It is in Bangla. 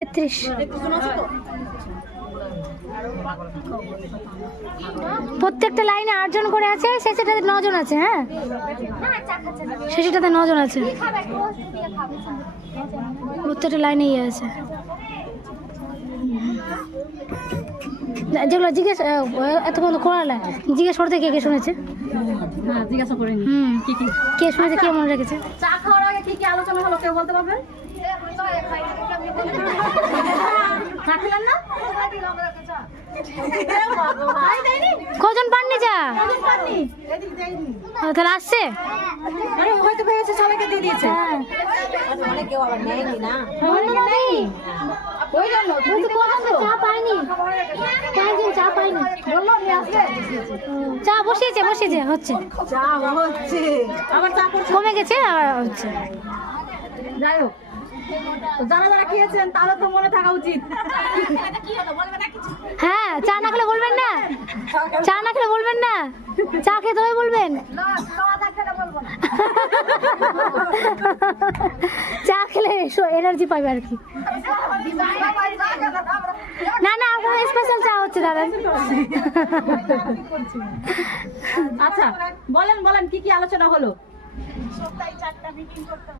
33। প্রত্যেকটা লাইনে 8 জন করে আছে, শেষেটাতে 9 জন আছে। হ্যাঁ, শেষেটাতে 9 জন আছে, প্রত্যেকটা লাইনে ইয়ে আছে। যেগুলো জিজ্ঞেস এতক্ষণ করালে জিজ্ঞেস করতে কে কে শুনেছে? জিজ্ঞাসা করিনি কে শুনেছে, কে মনে রেখেছে? চা খাওয়ার আগে কি কি আলোচনা হলো কেউ বলতে পারবেন? রাখলেন না? কজন পাননি চা? তাহলে আসছে, আরে হয়তো ভেবেছে সবাইকে দিয়ে দিয়েছে। ওই জন্য চা পাইনি, চা পাইনি, চা বসিয়েছে হচ্ছে, চা হচ্ছে আবার চা করছে, কমে গেছে আবার হচ্ছে। যাই হোক, যারা যারা খেয়েছেন তারা তো মনে থাকা উচিত। হ্যাঁ, চা না খেলে বলবেন না, চা না খেলে বলবেন না, চা খেতে হবে বলবেন। চা খেলে এনার্জি পাবে আর কি। না না, আপনার স্পেশাল চা হচ্ছে দাদা। আচ্ছা বলেন কি কি আলোচনা হলো?